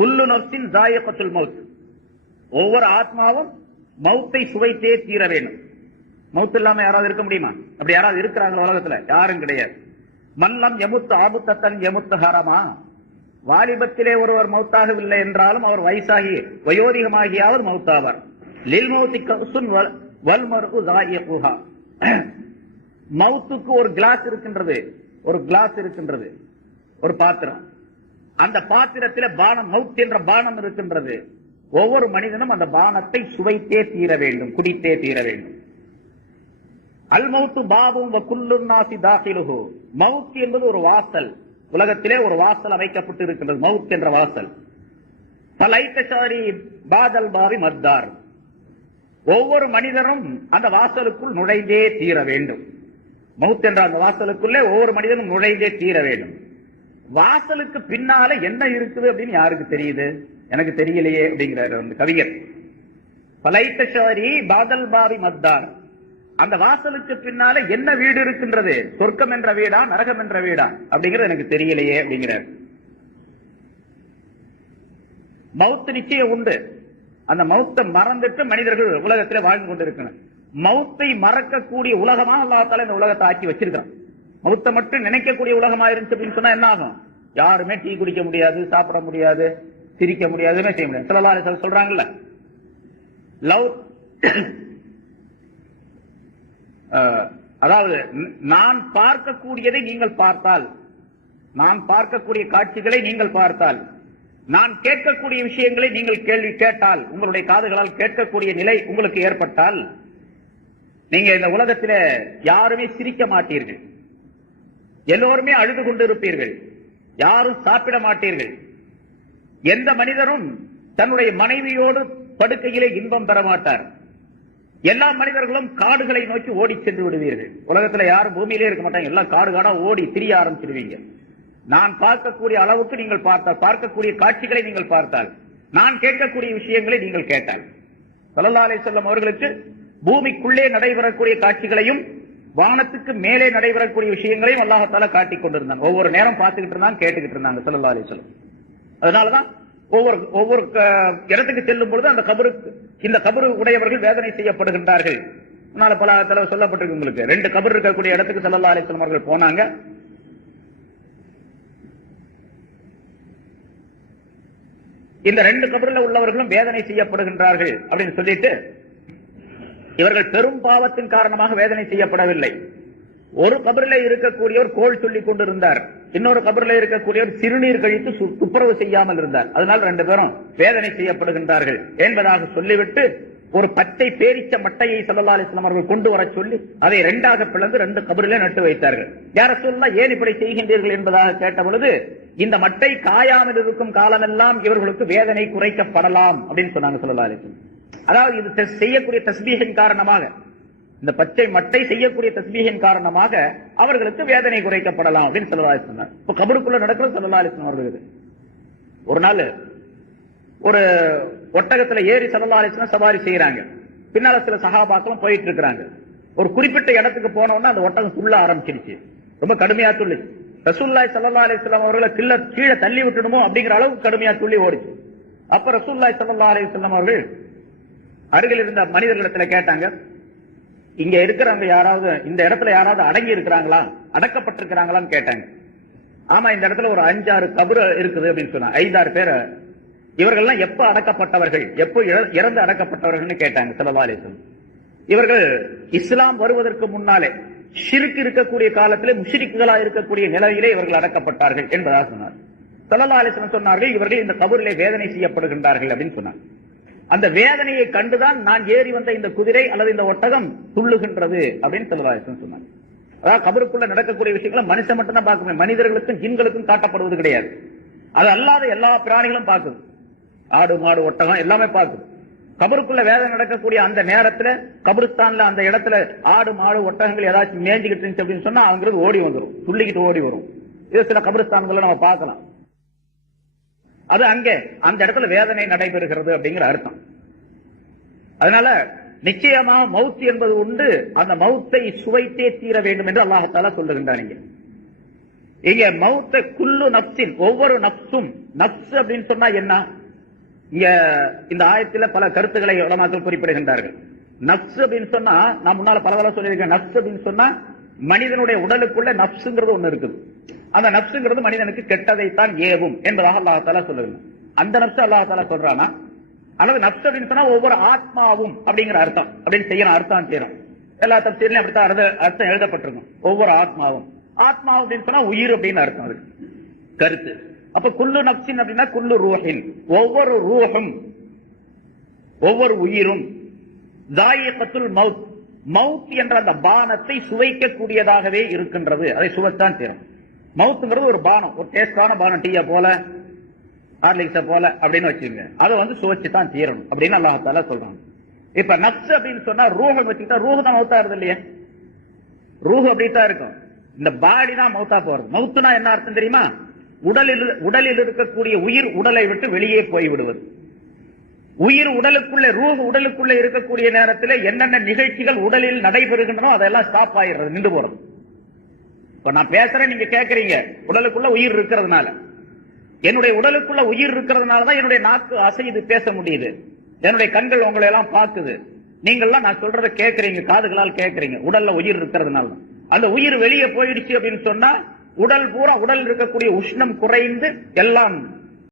குல்லு நப்சின் ஜாயகத்துல் மவுத் ஒவ்வொரு ஆத்மாவும் மௌத்தை சுவைத்தே தீர வேண்டும். மவுத் இல்லாம யாராவது இருக்க முடியுமா? அப்படி யாராவது இருக்கிறாங்களா உலகத்துல? யாரும் கிடையாது. மல்லம் எமுத்து ஆபுத்தன் எமுத்து ஹரமா? வாலிபத்திலே ஒருவர் மௌத்தாகவில்லை என்றாலும் அவர் வயசாகி வயோதிகமாகியாவது மௌத்தாவார். லில் மௌத்தி கசுன் வல் மருகு ஜாயியகுஹா மவுத்துக்கு ஒரு கிளாஸ் இருக்கின்றது. ஒரு கிளாஸ் இருக்கின்றது. ஒரு பாத்திரம். அந்த பாத்திரத்தில் பானம் மவுத் என்ற பானம் இருக்கின்றது. ஒவ்வொரு மனிதனும் அந்த பானத்தை சுவைத்தே தீர வேண்டும் குடித்தே தீர வேண்டும். அல் மவுத்து பாபும் குல்லும் தாசிலுகு மவுத் என்பது ஒரு வாசல். உலகத்திலே ஒரு வாசல் அமைக்கப்பட்டு இருக்கின்றது மவுத் என்ற வாசல். பலைத்தசாரி பாதல் பாவி மத்தார். ஒவ்வொரு மனிதரும் அந்த வாசலுக்குள் நுழைந்தே தீர வேண்டும். மவுத் என்ற அந்த வாசலுக்குள்ளே ஒவ்வொரு மனிதனும் நுழைந்தே தீர வேண்டும். வாசலுக்கு பின்னால என்ன இருக்குது அப்படின்னு யாருக்கு தெரியுது? எனக்கு தெரியலையே அப்படிங்கிறாரு அந்த கவிஞர். பலைத்தசாரி பாதல் பாவி மத்தார். அந்த வாசலுக்கு பின்னால என்ன வீடு இருக்கின்றது? சொர்க்கம் என்ற வீடா நரகம் என்ற வீடா? அப்படிங்கிறது எனக்கு தெரியலையே அப்படிங்கிறார். மவுத்து நிச்சயம் உண்டு. அந்த மௌத்தை மறந்துட்டு மனிதர்கள் உலகத்தில் வாழ்ந்து கொண்டிருக்கணும். மௌத்தை மறக்கக்கூடிய உலகமா அல்லாத்தால இந்த உலகத்தை ஆக்கி வச்சிருக்கான் மௌத்தை மட்டும் நினைக்கக்கூடிய உலகமா இருந்துச்சு அப்படின்னு சொன்னா என்ன ஆகும்? யாருமே டீ குடிக்க முடியாது சாப்பிட முடியாது சிரிக்க முடியாதுன்னு செய்ய முடியாது. சில சொல்றாங்கல்ல லவ் அதாவது நான் பார்க்கக்கூடியதை நீங்கள் பார்த்தால் நான் பார்க்கக்கூடிய காட்சிகளை நீங்கள் பார்த்தால் நான் கேட்கக்கூடிய விஷயங்களை நீங்கள் கேள்வி கேட்டால் உங்களுடைய காதுகளால் கேட்கக்கூடிய நிலை உங்களுக்கு ஏற்பட்டால் நீங்க இந்த உலகத்தில் யாருமே சிரிக்க மாட்டீர்கள். எல்லோருமே அழுது கொண்டிருப்பீர்கள். யாரும் சாப்பிட மாட்டீர்கள். எந்த மனிதரும் தன்னுடைய மனைவியோடு படுக்கையிலே இன்பம் பெற மாட்டார். எல்லா மனிதர்களும் காடுகளை நோக்கி ஓடி சென்று விடுவீர்கள். உலகத்துல யாரும் பூமியிலே இருக்க மாட்டாங்க. எல்லாம் காடு காடா ஓடி திரிய ஆரம்பிச்சிருவீங்க. நான் பார்க்கக்கூடிய அளவுக்கு நீங்கள் பார்த்தால் பார்க்கக்கூடிய காட்சிகளை நீங்கள் பார்த்தால் நான் கேட்கக்கூடிய விஷயங்களை நீங்கள் கேட்டால். சல்லா அலை செல்லம் அவர்களுக்கு பூமிக்குள்ளே நடைபெறக்கூடிய காட்சிகளையும் வானத்துக்கு மேலே நடைபெறக்கூடிய விஷயங்களையும் அல்லாஹத்தால காட்டிக் கொண்டிருந்தாங்க. ஒவ்வொரு நேரம் பார்த்துக்கிட்டு இருந்தாங்க கேட்டுக்கிட்டு இருந்தாங்க சல்லா அலி சொல்லம் அதனாலதான் ஒவ்வொரு ஒவ்வொரு இடத்துக்கு செல்லும் பொழுது அந்த கபருக்கு இந்த கபரு உடையவர்கள் வேதனை செய்யப்படுகின்றார்கள். அதனால பல தடவை சொல்லப்பட்டிருக்கு உங்களுக்கு. ரெண்டு கபர் இருக்கக்கூடிய இடத்துக்கு சல்லா அலிஸ்லாம் அவர்கள் போனாங்க. இந்த ரெண்டு கபரில் உள்ளவர்களும் வேதனை செய்யப்படுகின்றார்கள் அப்படின்னு சொல்லிட்டு இவர்கள் பெரும் பாவத்தின் காரணமாக வேதனை செய்யப்படவில்லை. ஒரு கபரில இருக்கக்கூடியவர் கோல் சொல்லிக் கொண்டிருந்தார். இன்னொரு கபரில இருக்கக்கூடியவர் சிறுநீர் கழித்து துப்புரவு செய்யாமல் இருந்தார். அதனால் ரெண்டு பேரும் வேதனை செய்யப்படுகின்றார்கள் என்பதாக சொல்லிவிட்டு ஒரு பச்சை பேரிச்ச மட்டையை சல்லா அலிஸ்லாம் அவர்கள் கொண்டு வர சொல்லி அதை இரண்டாக பிளந்து ரெண்டு கபரிலே நட்டு வைத்தார்கள். யார சொல்லா ஏன் இப்படி செய்கின்றீர்கள் என்பதாக கேட்ட பொழுது இந்த மட்டை காயாமல் இருக்கும் காலமெல்லாம் இவர்களுக்கு வேதனை குறைக்கப்படலாம் அப்படின்னு சொன்னாங்க சல்லா அலிஸ்லாம் அதாவது இது செய்யக்கூடிய தஸ்பீகின் காரணமாக இந்த பச்சை மட்டை செய்யக்கூடிய தஸ்பீகின் காரணமாக அவர்களுக்கு வேதனை குறைக்கப்படலாம் அப்படின்னு சல்லா சொன்னார். இப்ப கபருக்குள்ள நடக்கிறது சல்லா அவர்களுக்கு. ஒரு நாள் ஒரு ஒட்டகத்துல ஏறி சல்லா சவாரி செய்யறாங்க பின்னால சில சகாபாக்களும் போயிட்டு இருக்கிறாங்க. ஒரு குறிப்பிட்ட இடத்துக்கு போனோம்னா அந்த ஒட்டகம் துள்ள ஆரம்பிச்சிருச்சு. ரொம்ப கடுமையா துள்ளி. ரசூல்லாய் சல்லா அலிஸ்லாம் அவர்களை கிள்ள கீழே தள்ளி விட்டுணுமோ அப்படிங்கிற அளவுக்கு கடுமையா துள்ளி ஓடிச்சு. அப்ப ரசூல்லாய் சல்லா அலிஸ்லாம் அவர்கள் அருகில் இருந்த மனிதர்களிடத்துல கேட்டாங்க இங்க இருக்கிறவங்க யாராவது இந்த இடத்துல யாராவது அடங்கி இருக்கிறாங்களா? அடக்கப்பட்டிருக்கிறாங்களான்னு கேட்டாங்க. ஆமா இந்த இடத்துல ஒரு அஞ்சாறு கபரு இருக்குது அப்படின்னு சொன்னா ஐந்தாறு பேர். இவர்கள்லாம் எப்ப அடக்கப்பட்டவர்கள்? எப்ப இறந்து அடக்கப்பட்டவர்கள் கேட்டாங்க செலவாலேசன் இவர்கள் இஸ்லாம் வருவதற்கு முன்னாலே ஷிருக்கு இருக்கக்கூடிய காலத்திலே முஷிரிக்குகளா இருக்கக்கூடிய நிலையிலே இவர்கள் அடக்கப்பட்டார்கள் என்பதாக சொன்னார் சல்லா சொன்னார்கள் இவர்கள் இந்த கபூரிலே வேதனை செய்யப்படுகின்றார்கள் அப்படின்னு சொன்னார் அந்த வேதனையை கண்டுதான் நான் ஏறி வந்த இந்த குதிரை அல்லது இந்த ஒட்டகம் துள்ளுகின்றது அப்படின்னு செல்வராஜன் சொன்னாங்க அதாவது கபருக்குள்ள நடக்கக்கூடிய விஷயங்களை மனுஷன் மட்டும் தான் பார்க்க முடியும் மனிதர்களுக்கும் ஜின்களுக்கும் காட்டப்படுவது கிடையாது. அது அல்லாத எல்லா பிராணிகளும் பார்க்குது ஆடு மாடு ஒட்டகம் எல்லாமே பார்க்குது கபருக்குள்ள வேதனை நடக்கக்கூடிய அந்த நேரத்துல கபருஸ்தான்ல அந்த இடத்துல ஆடு மாடு ஒட்டகங்கள் ஏதாச்சும் மேஞ்சிக்கிட்டு இருந்துச்சு அப்படின்னு சொன்னா அவங்களுக்கு ஓடி வந்துடும் துள்ளிக்கிட்டு ஓடி வரும். இது சில கபருஸ்தான்களை நம்ம பார்க்கலாம். அது அங்கே அந்த இடத்துல வேதனை நடைபெறுகிறது அப்படிங்கிற அர்த்தம். அதனால நிச்சயமா மவுத் என்பது உண்டு. அந்த மவுத்தை சுவைத்தே தீர வேண்டும் என்று அல்லாஹால சொல்லுகின்றான் இங்க. மௌத்த குல்லு நப்சின் ஒவ்வொரு நப்சும் நப்சு அப்படின்னு சொன்னா என்ன? இங்க இந்த ஆயத்துல பல கருத்துக்களை உலமாக்கள் குறிப்பிடுகின்றார்கள். நப்சு அப்படின்னு சொன்னா நான் முன்னால பல தடவை சொல்லியிருக்கேன். நப்சு அப்படின்னு சொன்னா மனிதனுடைய உடலுக்குள்ள நப்சுங்கிறது ஒண்ணு இருக்குது. அந்த நப்சுங்கிறது மனிதனுக்கு கெட்டதைத்தான் ஏவும் என்பதாக அல்லாஹால சொல்லுங்க அந்த நப்சு அல்லாஹால சொல்றானா அல்லது நப்ஸ் அப்படின்னு சொன்னா ஒவ்வொரு ஆத்மாவும் அப்படிங்கிற அர்த்தம். அப்படின்னு செய்யணும் அர்த்தம் செய்யணும். எல்லா தப்சீர்லயும் அப்படித்தான் அர்த்த- அர்த்தம் எழுதப்பட்டிருக்கும். ஒவ்வொரு ஆத்மாவும். ஆத்மா அப்படின்னு சொன்னா உயிர் அப்படின்னு அர்த்தம் அதுக்கு. கருத்து. அப்ப குல்லு நப்சின் அப்படின்னா குல்லு ரூஹின். ஒவ்வொரு ரூஹும் ஒவ்வொரு உயிரும் தாயகத்துல் மவுத். மவுத் என்ற அந்த பானத்தை சுவைக்கக்கூடியதாகவே இருக்கின்றது. அதை சுவைத்தான் தீரும் மவுத்துங்கிறது ஒரு பானம். ஒரு டேஸ்டான பானம். டீயா போல ஹார்லிக்ஸ போல அப்படின்னு வச்சுங்க அதை வந்து சுவைச்சு தான் தீரணும் அப்படின்னு அல்லாஹால சொல்றாங்க இப்ப நக்ஸ் அப்படின்னு சொன்னா ரூஹை வச்சுக்கிட்டா ரூஹ தான் மௌத்தாருது இருது இல்லையா? ரூஹ் அப்படித்தான் இருக்கும். இந்த பாடி தான் மௌத்தா போறது. மௌத்துனா என்ன அர்த்தம் தெரியுமா? உடலில் உடலில் இருக்கக்கூடிய உயிர் உடலை விட்டு வெளியே போய் விடுவது. உயிர் உடலுக்குள்ள ரூஹ் உடலுக்குள்ள இருக்கக்கூடிய நேரத்தில் என்னென்ன நிகழ்ச்சிகள் உடலில் நடைபெறுகின்றனோ அதெல்லாம் ஸ்டாப் ஆயிடுறது நின்று போறது. இப்ப நான் பேசுறேன் நீங்க கேக்குறீங்க. உடலுக்குள்ள உயிர் இருக்கிறதுனால. என்னுடைய உடலுக்குள்ள உயிர் இருக்கிறதுனால தான் என்னுடைய நாக்கு அசைது பேச முடியுது. என்னுடைய கண்கள் உங்களை எல்லாம் பார்க்குது. நீங்கள்லாம் நான் சொல்றத கேட்கறீங்க காதுகளால் கேட்கறீங்க. உடல்ல உயிர் இருக்கிறதுனால அந்த உயிர் வெளியே போயிடுச்சு அப்படின்னு சொன்னா உடல் பூரா உடல் இருக்கக்கூடிய உஷ்ணம் குறைந்து எல்லாம்